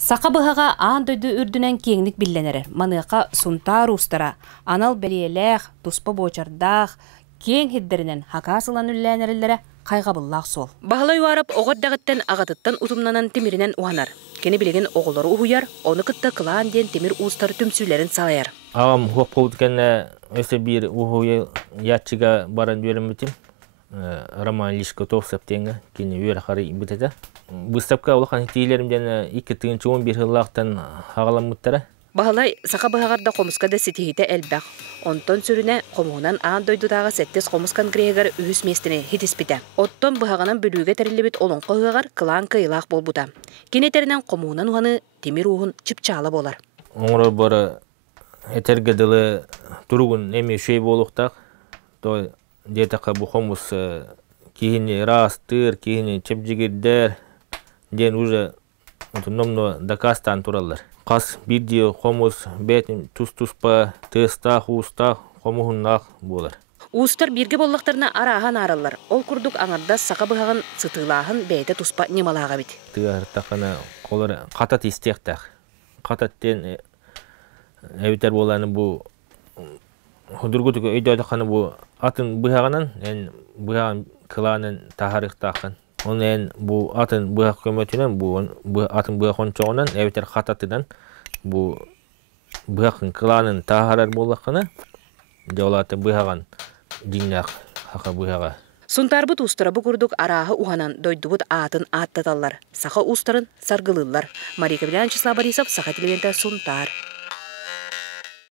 Сақа бұғаға аан дөйді үрдінен кеңнік білленерер. Маныға сунтар устара, анал бәлиеләқ, туспа бочардақ, кең хиддерінен хакасылан үлләнерілері қайға бұллақ сол. Бағылай уарып, оғырдағыттен ағатыттан ұтымнанан темірінен уанар. Кені білеген оғылары ұғыяр, оны күтті қылаан ден темір устар түмсүйлерін салайар. Ағам хоқ болдықәні өсі бір ұғыя ятчыға баран бөлім бітім. Роман Лишко Товсаптенге, кені өйір қары бітеді. Бұстапқа олқан хитейлерімден 2-11 жыллақтан ағалам мұттары. Бағалай, сақа бағағарда қомысқада сетихите әлбәқ. Онтон сүріне қомуынан аан дойдудағы сәттес қомысқан грегар үйіс местіне хитіспіті. Оттон бағағанан бөліге тәрілібет олон қойғығар қылан қиылақ болбута. Кенетерінен қомуынан уғаны темір уғын чіпчалы болар. Оңыры бары әтергеділі тұрғын әме шей болуқтақ. Детақа бұл қомыс кейіне растыр, кейіне чепжігердер. Ден уже номно дакастан туралар. Қас бірде қомыз бәтін тұс-тұспа, тыстақ, ұстақ, қомығыннақ болар. Уыстар бірге боллақтарына араған аралар. Ол күрдік аңарда сақа бұғағын сытылағын бәйті тұспа немалаға бет. Тығартақына қолары қатат істектақ. Қататтен әбітер боланы бұл Худургутук өйдәдіқаны бұл атын бұғағынан, бұғағын қыланын тахарықтақын. Оның бұл атын бұғақ көмөтінен, атын бұғақ ончоғынан, әбітер қататыдан бұл бұғақын қыланын тахарар болақына, жаулаты бұғаған динақ хақа бұғаға. Сунтарбыт устара бұқырдық арағы уғанан дойдубыт атын аттаталар. Сақа устарын сарғылылар. Марика Білянчисла Борисов, Сақа телевенті Сунтар.